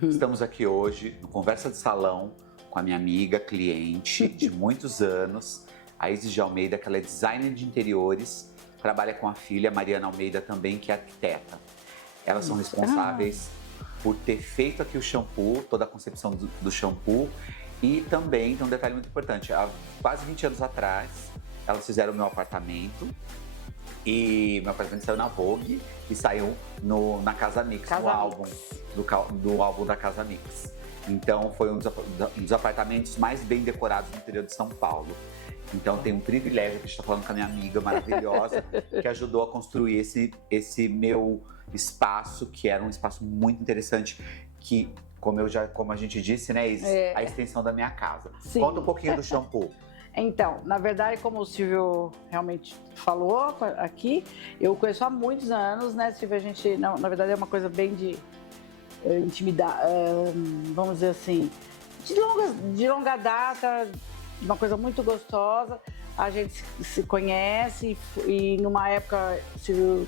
Estamos aqui hoje no Conversa de Salão com a minha amiga, cliente de muitos anos, a Isis de Almeida, que ela é designer de interiores, trabalha com a filha, Mariana Almeida também, que é arquiteta. Elas são responsáveis por ter feito aqui o shampoo, toda a concepção do shampoo, e também tem um detalhe muito importante, há quase 20 anos atrás, elas fizeram o meu apartamento, e meu apartamento saiu na Vogue e saiu na Casa Mix, no álbum, do álbum da Casa Mix. Então foi um dos apartamentos mais bem decorados do interior de São Paulo. Então tem um privilégio que a gente está falando com a minha amiga maravilhosa, que ajudou a construir esse meu espaço, que era um espaço muito interessante, que, como a gente disse, né, Isis, a extensão da minha casa. Sim. Conta um pouquinho do shampoo. Então, na verdade, como o Silvio realmente falou aqui, eu conheço há muitos anos, né, Silvio? A gente, na verdade, é uma coisa bem de intimidade, vamos dizer assim, de longa data, uma coisa muito gostosa. A gente se conhece e numa época o Silvio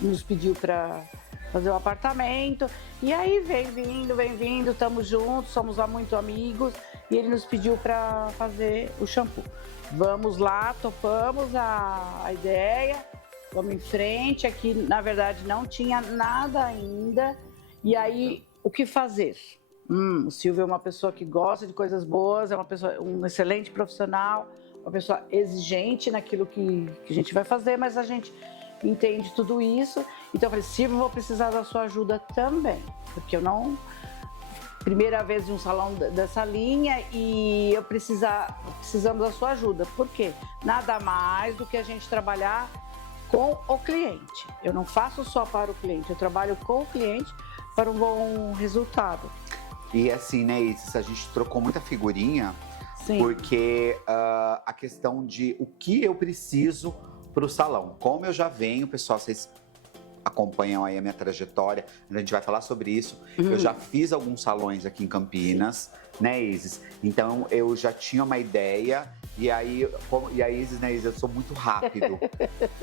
nos pediu para fazer o apartamento, e aí vem vindo, estamos juntos, somos lá muito amigos, e ele nos pediu para fazer o shampoo. Vamos lá, topamos a ideia, vamos em frente. Aqui, na verdade, não tinha nada ainda, e aí, o que fazer? O Silvio é uma pessoa que gosta de coisas boas, é um excelente profissional, uma pessoa exigente naquilo que a gente vai fazer, mas a gente entende tudo isso. Então eu falei, Silvio, vou precisar da sua ajuda também, porque eu não... Primeira vez em um salão dessa linha e precisamos da sua ajuda. Por quê? Nada mais do que a gente trabalhar com o cliente. Eu não faço só para o cliente, eu trabalho com o cliente para um bom resultado. E assim, né, Isis, a gente trocou muita figurinha, Sim. Porque a questão de o que eu preciso para o salão. Como eu já venho, pessoal, vocês acompanham aí a minha trajetória, a gente vai falar sobre isso. Eu já fiz alguns salões aqui em Campinas, né, Isis? Então eu já tinha uma ideia, e aí a Isis, né, Isis, eu sou muito rápido,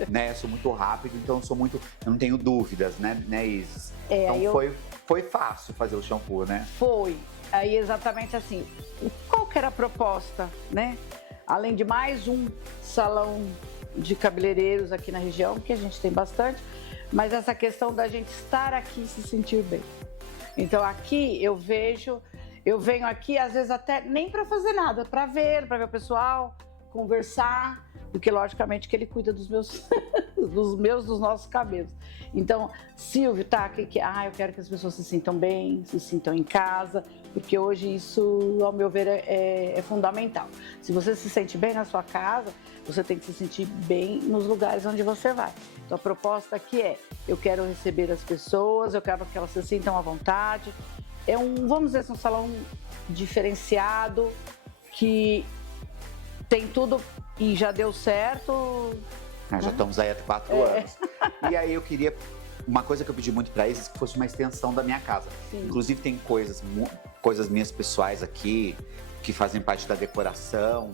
né? Eu sou muito rápido, então eu não tenho dúvidas, né, Isis? Então foi fácil fazer o shampoo, né? Foi. Aí exatamente assim, qual que era a proposta, né? Além de mais um salão de cabeleireiros aqui na região, que a gente tem bastante, mas essa questão da gente estar aqui e se sentir bem. Então aqui eu venho aqui às vezes até nem para fazer nada, para ver o pessoal, conversar, porque logicamente que ele cuida dos meus, dos nossos cabelos. Então, Silvio, tá, eu quero que as pessoas se sintam bem, se sintam em casa, porque hoje isso, ao meu ver, é fundamental. Se você se sente bem na sua casa, você tem que se sentir bem nos lugares onde você vai. Então a proposta aqui eu quero receber as pessoas, eu quero que elas se sintam à vontade. Vamos dizer assim, um salão diferenciado, que tem tudo e já deu certo. Já estamos aí há 4 anos. E aí eu queria, uma coisa que eu pedi muito pra Isis, que fosse uma extensão da minha casa. Sim. Inclusive tem coisas minhas pessoais aqui, que fazem parte da decoração.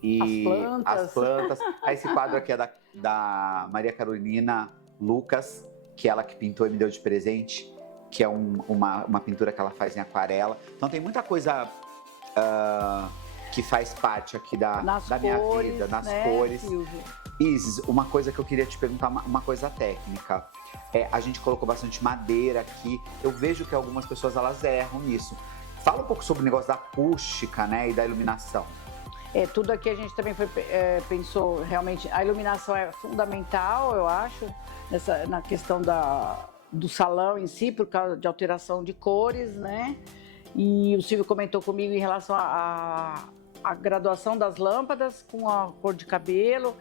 E as plantas. Aí esse quadro aqui é da Maria Carolina Lucas, que ela que pintou e me deu de presente, que é uma pintura que ela faz em aquarela. Então tem muita coisa que faz parte aqui da minha vida, nas cores. Silvio? Isis, uma coisa que eu queria te perguntar, uma coisa técnica. A gente colocou bastante madeira aqui. Eu vejo que algumas pessoas elas erram nisso. Fala um pouco sobre o negócio da acústica, né, e da iluminação. Tudo aqui a gente também pensou, realmente, a iluminação é fundamental, eu acho, na questão do salão em si, por causa de alteração de cores, né? E o Silvio comentou comigo em relação à graduação das lâmpadas com a cor de cabelo,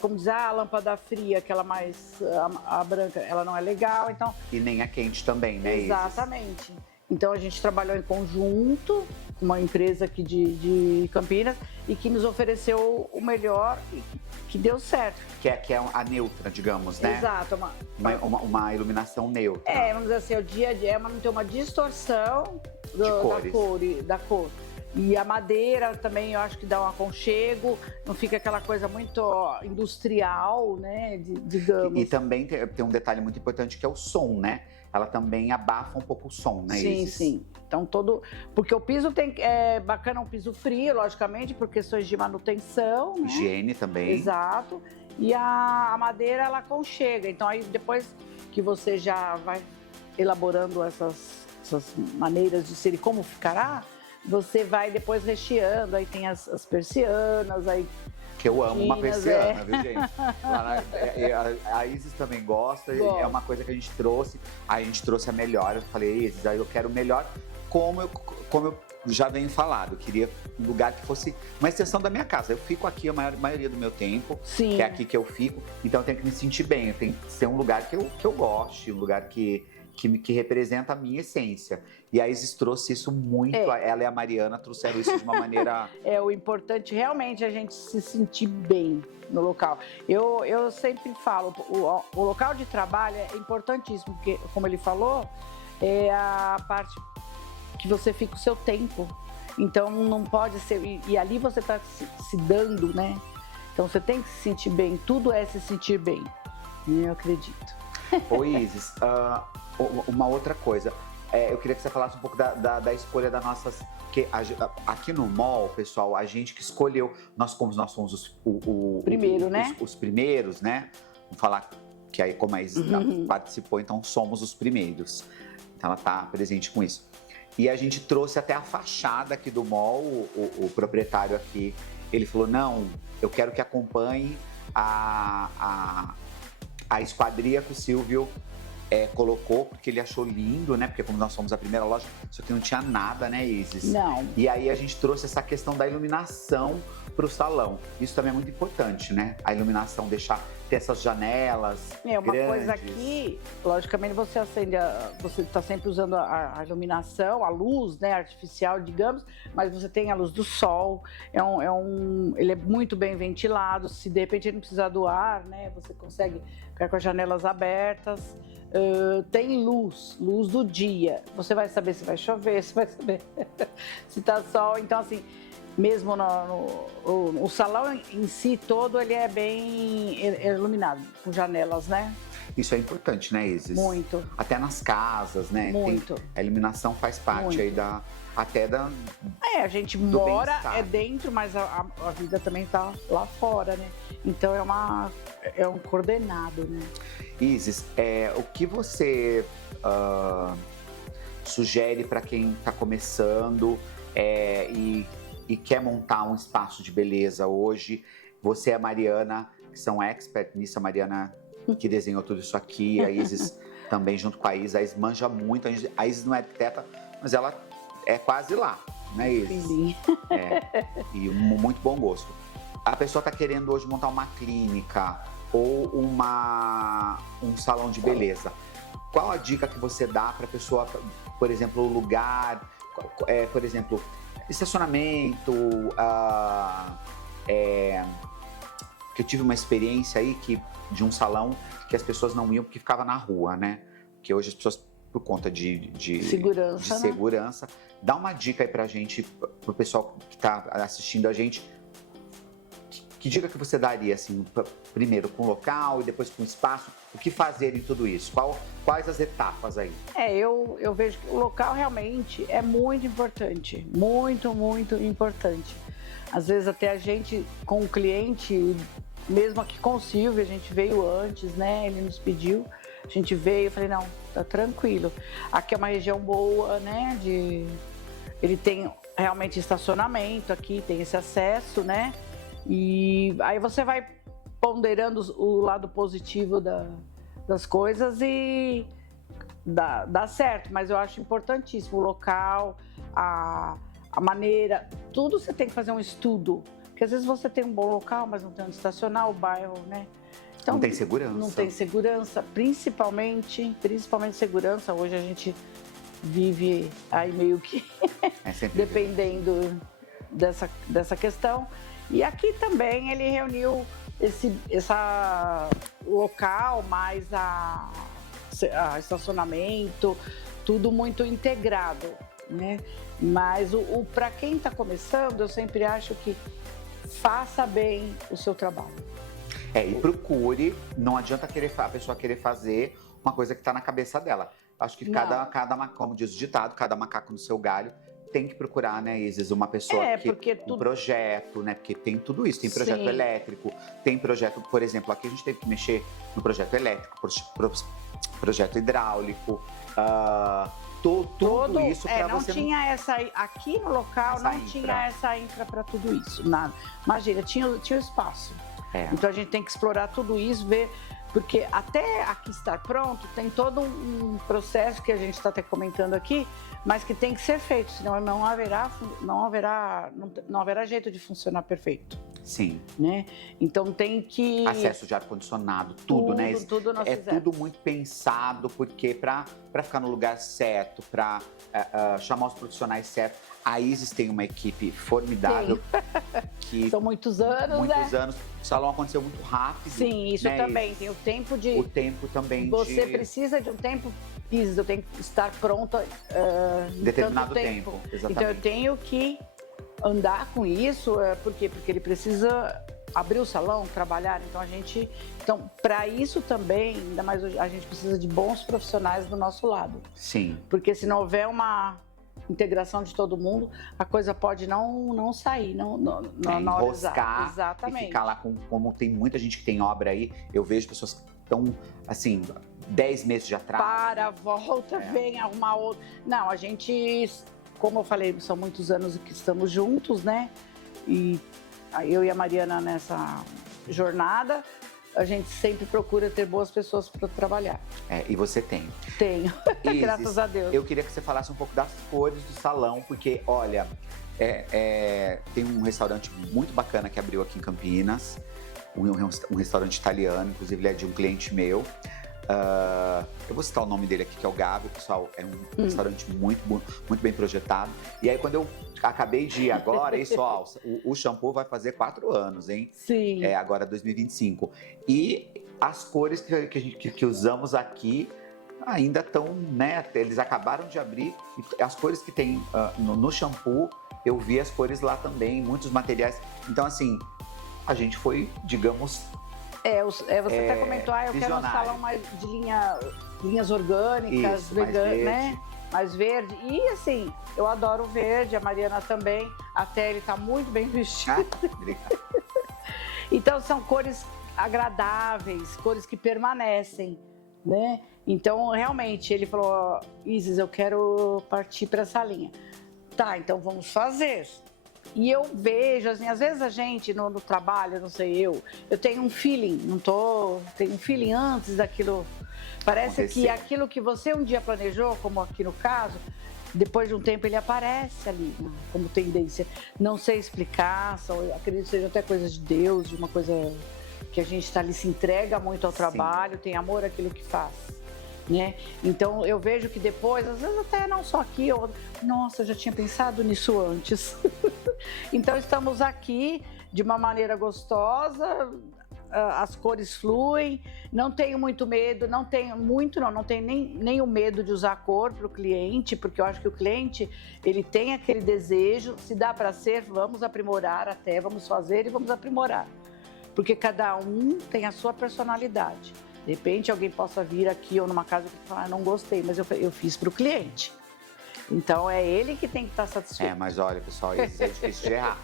como dizer, a lâmpada fria, aquela mais, a branca, ela não é legal, então... E nem a quente também, né? Exatamente. Então a gente trabalhou em conjunto com uma empresa aqui de Campinas e que nos ofereceu o melhor e que deu certo. Que é a neutra, digamos, né? Exato. Uma iluminação neutra. Vamos dizer assim, o dia a dia não tem uma distorção da cor. E a madeira também eu acho que dá um aconchego, não fica aquela coisa muito industrial, né, digamos. E também tem um detalhe muito importante que é o som, né? ela também abafa um pouco o som, né, Sim, Isis? sim. Então porque o piso é bacana, um piso frio, logicamente, por questões de manutenção, né? Higiene também. Exato. E a madeira, ela aconchega. Então aí depois que você já vai elaborando essas maneiras de ser e como ficará, você vai depois recheando, aí tem as persianas, aí... Que eu amo uma persiana, é. viu, gente? A Isis também gosta, é uma coisa que a gente trouxe. Aí a gente trouxe a melhor. Eu falei, Isis, aí eu quero o melhor, como eu já venho falado. Eu queria um lugar que fosse uma extensão da minha casa. Eu fico aqui a maioria do meu tempo, Sim. que é aqui que eu fico. Então eu tenho que me sentir bem, eu tenho que ser um lugar que eu goste, um lugar que representa a minha essência. E a Isis trouxe isso muito, ela e a Mariana trouxeram isso de uma maneira... O importante realmente é a gente se sentir bem no local. Eu sempre falo, o local de trabalho é importantíssimo, porque, como ele falou, é a parte que você fica o seu tempo. Então não pode ser... E ali você está se dando, né? Então você tem que se sentir bem, tudo é se sentir bem, eu acredito. Ô Isis, uma outra coisa, eu queria que você falasse um pouco da escolha das nossas... Porque aqui no mall, pessoal, a gente que escolheu, nós somos os primeiros, né? Vamos falar que aí, como a Isis participou, então somos os primeiros. Então ela está presente com isso. E a gente trouxe até a fachada aqui do mall, o proprietário aqui, ele falou, não, eu quero que acompanhe a esquadria que o Silvio colocou, porque ele achou lindo, né? Porque como nós somos a primeira loja, isso aqui não tinha nada, né, Isis? Não. E aí a gente trouxe essa questão da iluminação para o salão. Isso também é muito importante, né? A iluminação, ter essas janelas uma grandes. coisa aqui, logicamente você você está sempre usando a iluminação, a luz, né, artificial, digamos, mas você tem a luz do sol, ele é muito bem ventilado, se de repente ele não precisar do ar, né, você consegue ficar com as janelas abertas. Tem luz do dia, você vai saber se vai chover, você vai saber se tá sol, então assim, mesmo o salão em si todo, ele é bem iluminado, com janelas, né? Isso é importante, né, Isis? Muito. Até nas casas, né? Muito. A iluminação faz parte aí a gente mora dentro, mas a vida também tá lá fora, né? Então é um coordenado, né? Isis, o que você sugere para quem está começando e quer montar um espaço de beleza hoje? Você e a Mariana, que são expert nisso, a Mariana que desenhou tudo isso aqui, a Isis também junto com a Isis manja muito. A Isis não é arquiteta, mas ela é quase lá, né, Isis? Sim. E muito bom gosto. A pessoa está querendo hoje montar uma clínica ou um salão de beleza. Qual a dica que você dá para a pessoa, por exemplo, o lugar, por exemplo, estacionamento, que eu tive uma experiência aí de um salão que as pessoas não iam porque ficava na rua, né? Porque hoje as pessoas, por conta de segurança, dá uma dica aí pra gente, pro pessoal que tá assistindo a gente. Que dica que você daria, assim, primeiro com o local e depois com o espaço? O que fazer em tudo isso? Quais as etapas aí? Eu vejo que o local realmente é muito importante. Muito, muito importante. Às vezes até a gente, com o cliente, mesmo aqui com o Silvio, a gente veio antes, né? Ele nos pediu, a gente veio, eu falei, não, tá tranquilo. Aqui é uma região boa, né? Ele tem realmente estacionamento aqui, tem esse acesso, né? E aí você vai ponderando o lado positivo das coisas e dá certo, mas eu acho importantíssimo o local, a maneira, tudo você tem que fazer um estudo, porque às vezes você tem um bom local, mas não tem onde estacionar, o bairro, né? Então, não tem segurança. Não tem segurança, principalmente segurança. Hoje a gente vive aí meio que dependendo dessa questão. E aqui também ele reuniu esse local, mais a estacionamento, tudo muito integrado, né? Mas para quem está começando, eu sempre acho que faça bem o seu trabalho. E procure, não adianta a pessoa querer fazer uma coisa que está na cabeça dela. Acho que Não. como diz o ditado, cada macaco no seu galho. Tem que procurar, né, Isis, uma pessoa porque um projeto, né? Porque tem tudo isso, tem projeto Sim. elétrico, tem projeto, por exemplo, aqui a gente teve que mexer no projeto elétrico, projeto hidráulico, tudo isso para não você tinha essa aqui no local, essa não infra. tinha essa infra para tudo isso, nada. Imagina, tinha o espaço. É. Então a gente tem que explorar tudo isso, ver, porque até aqui estar pronto, tem todo um processo que a gente está até comentando aqui, mas que tem que ser feito, senão não haverá jeito de funcionar perfeito. Sim. Né? Então tem que... Acesso de ar-condicionado, tudo, né? Tudo nós fizemos. Tudo muito pensado, porque para ficar no lugar certo, para chamar os profissionais certos. A Isis tem uma equipe formidável. Que são muitos anos, muitos anos. O salão aconteceu muito rápido. Sim, isso né, também. Isis? Tem o tempo de... O tempo também Você precisa de um tempo... Isis, eu tenho que estar pronta determinado tempo. Exatamente. Então eu tenho que andar com isso, por quê? Porque ele precisa abrir o salão, trabalhar, então para isso também, ainda mais hoje, a gente precisa de bons profissionais do nosso lado. Sim. Porque se não houver uma integração de todo mundo, a coisa pode não sair, não enroscar exatamente. E ficar lá como tem muita gente que tem obra aí, eu vejo pessoas que estão, assim, 10 meses de atraso. Volta, vem arrumar outro. Não, a gente, como eu falei, são muitos anos que estamos juntos, né? E eu e a Mariana nessa jornada, a gente sempre procura ter boas pessoas para trabalhar. E você tem. Tenho, Isis, graças a Deus. Eu queria que você falasse um pouco das cores do salão, porque, olha, tem um restaurante muito bacana que abriu aqui em Campinas, um restaurante italiano, inclusive ele é de um cliente meu. Eu vou citar o nome dele aqui, que é o Gabi, pessoal. É um restaurante muito bem projetado. E aí, quando eu acabei de ir agora, o shampoo vai fazer 4 anos, hein? Sim. Agora 2025. E as cores que usamos aqui ainda estão, né? Eles acabaram de abrir. E as cores que tem no shampoo, eu vi as cores lá também, muitos materiais. Então, assim, a gente foi, digamos... você até comentou, eu quero um salão mais de linhas orgânicas, isso, veganas, né? Mais verde. E assim, eu adoro o verde, a Mariana também. Até ele tá muito bem vestido. Obrigado. Então são cores agradáveis, cores que permanecem, né? Então realmente ele falou, Isis, eu quero partir para essa linha. Tá, então vamos fazer. E eu vejo, assim, às vezes a gente no trabalho, não sei, eu tenho um feeling, tenho um feeling antes daquilo. Parece que aquilo que você um dia planejou, como aqui no caso, depois de um tempo ele aparece ali, né, como tendência. Não sei explicar, acredito que seja até coisa de Deus, de uma coisa que a gente está ali, se entrega muito ao trabalho, tem amor àquilo que faz. Né? Então eu vejo que depois, às vezes até não só aqui, nossa, eu já tinha pensado nisso antes. Então estamos aqui de uma maneira gostosa, as cores fluem, não tenho muito medo, não tenho nem o medo de usar cor para o cliente, porque eu acho que o cliente, ele tem aquele desejo, se dá para ser, vamos aprimorar vamos fazer e vamos aprimorar. Porque cada um tem a sua personalidade. De repente alguém possa vir aqui ou numa casa e falar, não gostei, mas eu fiz para o cliente. Então é ele que tem que estar satisfeito. Mas olha, pessoal, isso é difícil de errar.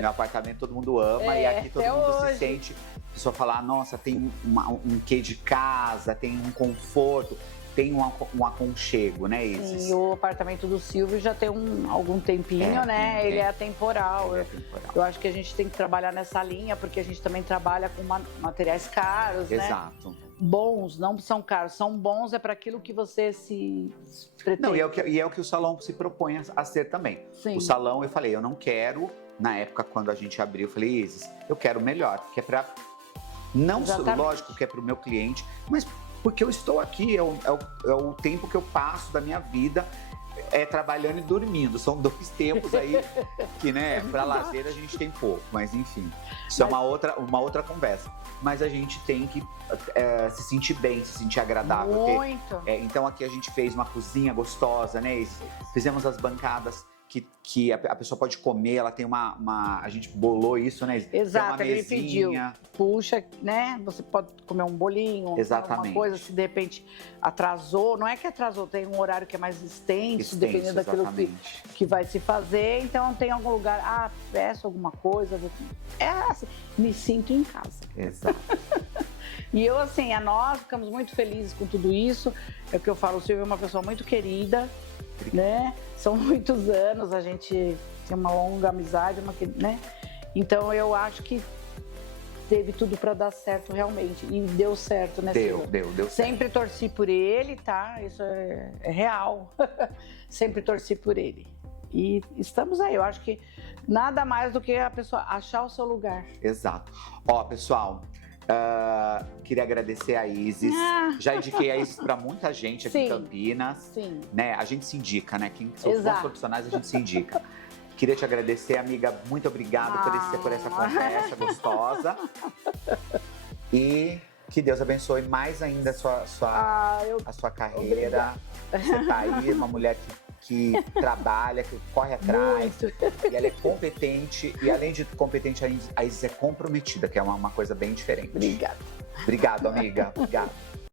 Meu apartamento todo mundo ama e aqui todo mundo se sente. A pessoa fala, nossa, tem um quê de casa, tem um conforto, tem um aconchego, né, Isis? Sim, o apartamento do Silvio já tem algum tempinho, né? Ele é atemporal. Eu acho que a gente tem que trabalhar nessa linha, porque a gente também trabalha com materiais caros, né? Exato. Bons, não são caros, são bons, é para aquilo que você se pretende. Não, e é o que o salão se propõe a ser também. Sim. O salão, eu falei, eu não quero, na época quando a gente abriu, eu falei, Isis, eu quero o melhor, que é para, não só, lógico que é para o meu cliente, mas porque eu estou aqui, é o tempo que eu passo da minha vida trabalhando e dormindo. São 2 tempos aí que, né, para lazer a gente tem pouco, mas enfim, isso é uma outra conversa. Mas a gente tem que se sentir bem, se sentir agradável. Muito. Então aqui a gente fez uma cozinha gostosa, né? Fizemos as bancadas que a pessoa pode comer, ela tem a gente bolou isso, né? Exato, tem uma ele pediu. mesinha. Puxa, né? Você pode comer um bolinho, Exatamente. alguma coisa, se de repente atrasou. Não é que atrasou, tem um horário que é mais extenso dependendo daquilo que vai se fazer. Então tem algum lugar, peço alguma coisa. É assim, me sinto em casa. Exato. E eu, assim, nós ficamos muito felizes com tudo isso. É o que eu falo, o Silvio é uma pessoa muito querida, né? São muitos anos, a gente tem uma longa amizade, né? Então eu acho que teve tudo para dar certo realmente. E deu certo, né, Silvio? Deu certo. Sempre torci por ele, tá? Isso é real. Sempre torci por ele. E estamos aí. Eu acho que nada mais do que a pessoa achar o seu lugar. Exato. Ó, pessoal, queria agradecer a Isis. Já indiquei a Isis para muita gente aqui em Campinas. Sim. Né? A gente se indica, né? Quem são os bons profissionais, a gente se indica. Queria te agradecer, amiga. Muito obrigado por essa conversa gostosa. E que Deus abençoe mais ainda a sua carreira. Você tá aí, uma mulher que trabalha, que corre atrás. Muito. E ela é competente. E além de competente, a Isis é comprometida, que é uma coisa bem diferente. Obrigada. Obrigado, amiga. Obrigado.